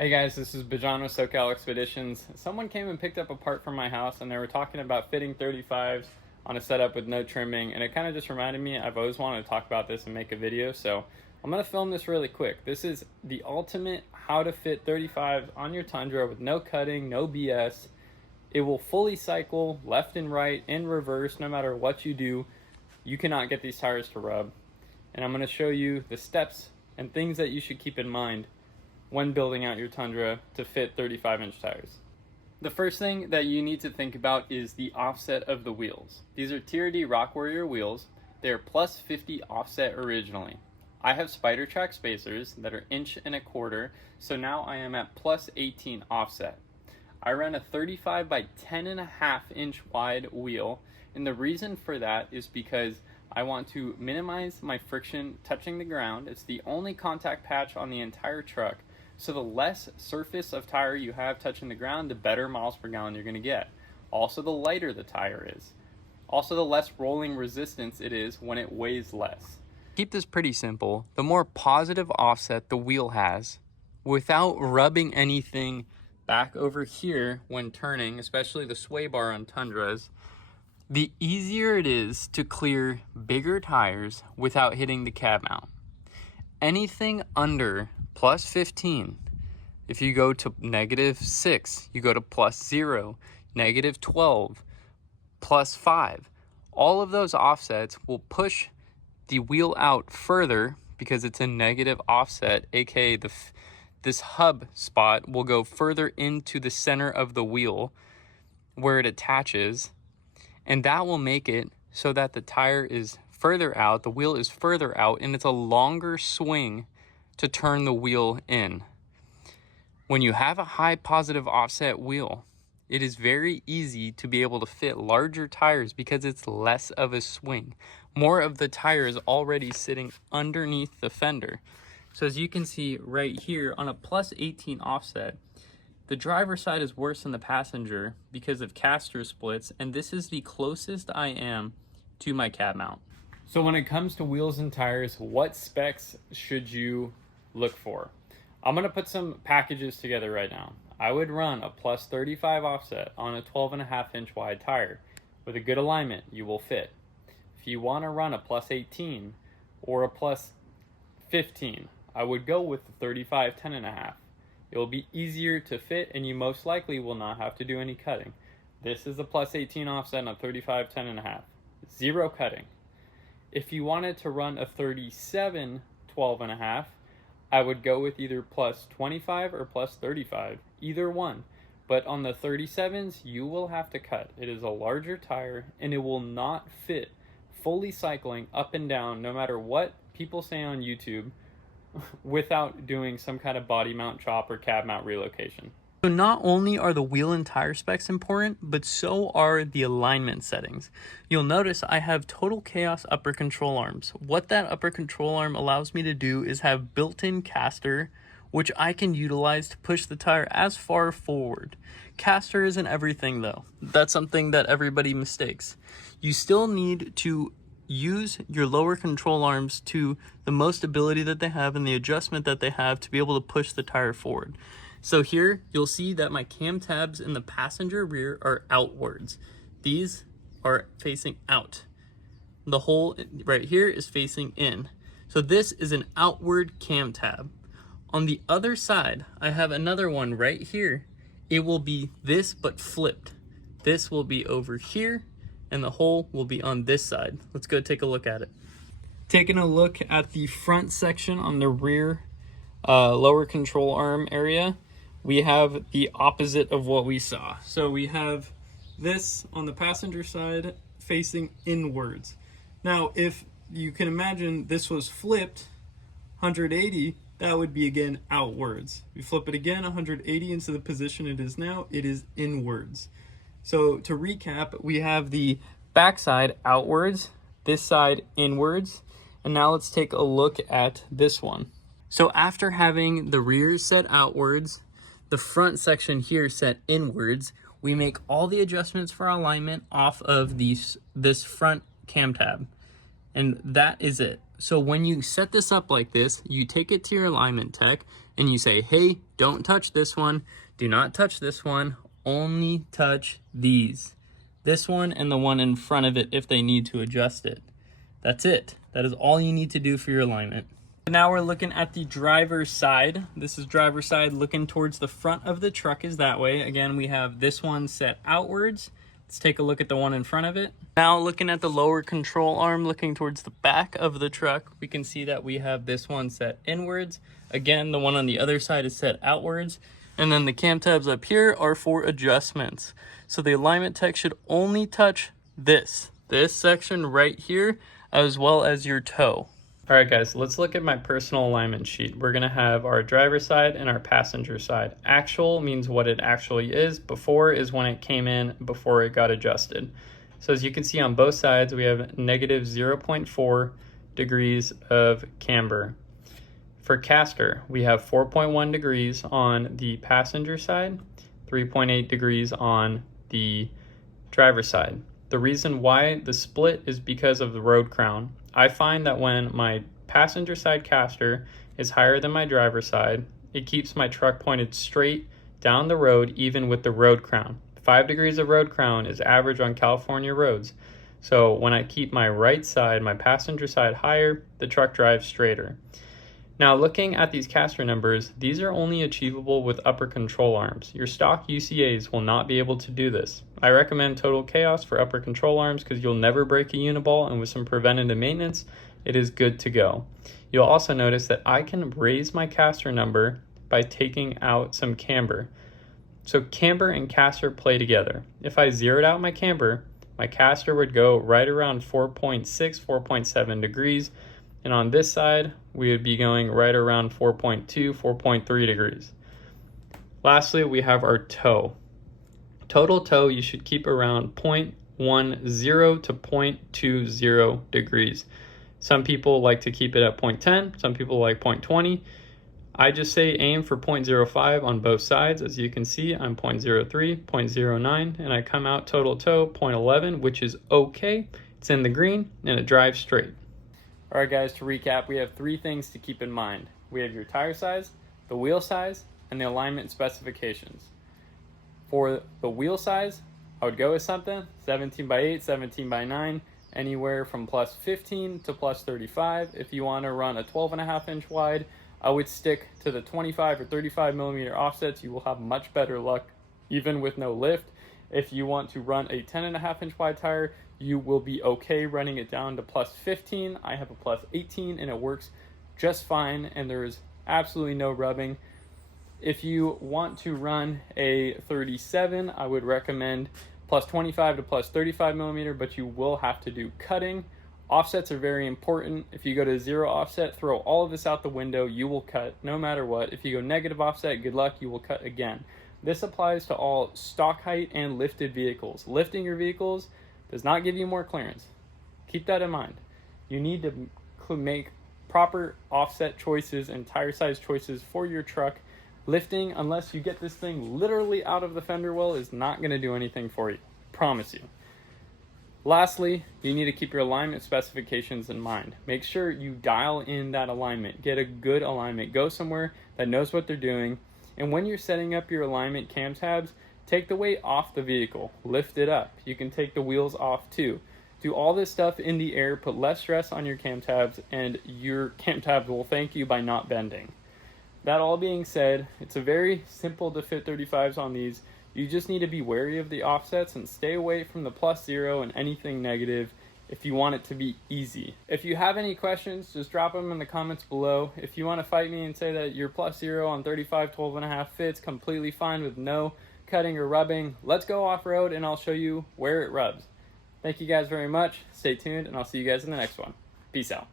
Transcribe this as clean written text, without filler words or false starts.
Hey guys, this is Bajan with SoCal Expeditions. Someone came and picked up a part from my house and they were talking about fitting 35s on a setup with no trimming, and it kind of just reminded me I've always wanted to talk about this and make a video, so I'm going to film this really quick. This is the ultimate how to fit 35s on your Tundra with no cutting, no BS. It will fully cycle left and right, in reverse, no matter what you do. You cannot get these tires to rub. And I'm going to show you the steps and things that you should keep in mind when building out your Tundra to fit 35-inch tires. The first thing that you need to think about is the offset of the wheels. These are Tier D Rock Warrior wheels. They are plus 50 offset originally. I have Spider Track spacers that are 1.25 inches, so now I am at plus 18 offset. I ran a 35 by 10.5 inch wide wheel, and the reason for that is because I want to minimize my friction touching the ground. It's the only contact patch on the entire truck. So the less surface of tire you have touching the ground, the better miles per gallon you're going to get. Also, the lighter the tire is. Also, the less rolling resistance it is when it weighs less. Keep this pretty simple. The more positive offset the wheel has, without rubbing anything back over here when turning, especially the sway bar on Tundras, the easier it is to clear bigger tires without hitting the cab mount. Anything under plus 15, if you go to -6, you go to +0, -12, +5. All of those offsets will push the wheel out further because it's a negative offset, aka this hub spot will go further into the center of the wheel where it attaches, and that will make it so that the tire is further out, the wheel is further out, and it's a longer swing to turn the wheel in. When you have a high positive offset wheel, it is very easy to be able to fit larger tires because it's less of a swing. More of the tire is already sitting underneath the fender. So as you can see right here on a plus 18 offset, the driver's side is worse than the passenger because of caster splits, and this is the closest I am to my cab mount. So when it comes to wheels and tires, what specs should you look for? I'm going to put some packages together right now. I would run a plus 35 offset on a 12.5 inch wide tire. With a good alignment, you will fit. If you want to run a plus 18 or a plus 15, I would go with the 35 10.5. It will be easier to fit, and you most likely will not have to do any cutting. This is a plus 18 offset on a 35 10.5. Zero cutting. If you wanted to run a 37 12.5, I would go with either plus 25 or plus 35, either one. But on the 37s, you will have to cut. It is a larger tire, and it will not fit fully cycling up and down, no matter what people say on YouTube, without doing some kind of body mount chop or cab mount relocation. So not only are the wheel and tire specs important, but so are the alignment settings. You'll notice I have Total Chaos upper control arms. What that upper control arm allows me to do is have built-in caster, which I can utilize to push the tire as far forward. Caster isn't everything though. That's something that everybody mistakes. You still need to use your lower control arms to the most ability that they have and the adjustment that they have to be able to push the tire forward. So here you'll see that my cam tabs in the passenger rear are outwards. These are facing out. The hole right here is facing in. So this is an outward cam tab. On the other side, I have another one right here. It will be this but flipped. This will be over here, and the hole will be on this side. Let's go take a look at it. Taking a look at the front section on the rear lower control arm area, we have the opposite of what we saw. So we have this on the passenger side facing inwards. Now, if you can imagine this was flipped 180, that would be again outwards. We flip it again 180 into the position it is now, it is inwards. So to recap, we have the back side outwards, this side inwards, and now let's take a look at this one. So after having the rear set outwards, the front section here set inwards, we make all the adjustments for alignment off of this front cam tab. And that is it. So when you set this up like this, you take it to your alignment tech and you say, hey, don't touch this one. Do not touch this one. Only touch these. This one and the one in front of it if they need to adjust it. That's it. That is all you need to do for your alignment. Now we're looking at the driver's side. This is driver's side looking towards the front of the truck is that way. Again, we have this one set outwards. Let's take a look at the one in front of it. Now looking at the lower control arm, looking towards the back of the truck, we can see that we have this one set inwards. Again, the one on the other side is set outwards. And then the cam tabs up here are for adjustments. So the alignment tech should only touch this section right here, as well as your toe. All right, guys, let's look at my personal alignment sheet. We're gonna have our driver's side and our passenger side. Actual means what it actually is. Before is when it came in, before it got adjusted. So as you can see on both sides, we have negative 0.4 degrees of camber. For caster, we have 4.1 degrees on the passenger side, 3.8 degrees on the driver's side. The reason why the split is because of the road crown. I find that when my passenger side caster is higher than my driver's side, it keeps my truck pointed straight down the road even with the road crown. 5 degrees of road crown is average on California roads. So when I keep my right side, my passenger side higher, the truck drives straighter. Now looking at these caster numbers, these are only achievable with upper control arms. Your stock UCAs will not be able to do this. I recommend Total Chaos for upper control arms because you'll never break a Uniball, and with some preventative maintenance, it is good to go. You'll also notice that I can raise my caster number by taking out some camber. So camber and caster play together. If I zeroed out my camber, my caster would go right around 4.6, 4.7 degrees. And on this side, we would be going right around 4.2, 4.3 degrees. Lastly, we have our toe. Total toe, you should keep around 0.10 to 0.20 degrees. Some people like to keep it at 0.10, some people like 0.20. I just say aim for 0.05 on both sides. As you can see, I'm 0.03, 0.09, and I come out total toe 0.11, which is okay. It's in the green and it drives straight. All right, guys, to recap, we have 3 things to keep in mind. We have your tire size, the wheel size, and the alignment specifications. For the wheel size, I would go with something 17 by 8, 17 by 9, anywhere from plus 15 to plus 35. If you want to run a 12.5 inch wide, I would stick to the 25 or 35 millimeter offsets. You will have much better luck even with no lift. If you want to run a 10.5 inch wide tire, you will be okay running it down to plus 15. I have a plus 18 and it works just fine, and there is absolutely no rubbing. If you want to run a 37, I would recommend plus 25 to plus 35 millimeter, but you will have to do cutting. Offsets are very important. If you go to 0 offset, throw all of this out the window, you will cut no matter what. If you go negative offset, good luck, you will cut again. This applies to all stock height and lifted vehicles. Lifting your vehicles does not give you more clearance. Keep that in mind. You need to make proper offset choices and tire size choices for your truck. Lifting, unless you get this thing literally out of the fender well, is not going to do anything for you. Promise you. Lastly, you need to keep your alignment specifications in mind. Make sure you dial in that alignment. Get a good alignment. Go somewhere that knows what they're doing. And when you're setting up your alignment cam tabs, take the weight off the vehicle. Lift it up. You can take the wheels off too. Do all this stuff in the air. Put less stress on your cam tabs, and your cam tabs will thank you by not bending. That all being said, it's a very simple to fit 35s on these. You just need to be wary of the offsets and stay away from the plus 0 and anything negative if you want it to be easy. If you have any questions, just drop them in the comments below. If you want to fight me and say that your plus 0 on 35 12.5 fits completely fine with no cutting or rubbing, let's go off-road and I'll show you where it rubs. Thank you guys very much. Stay tuned, and I'll see you guys in the next one. Peace out.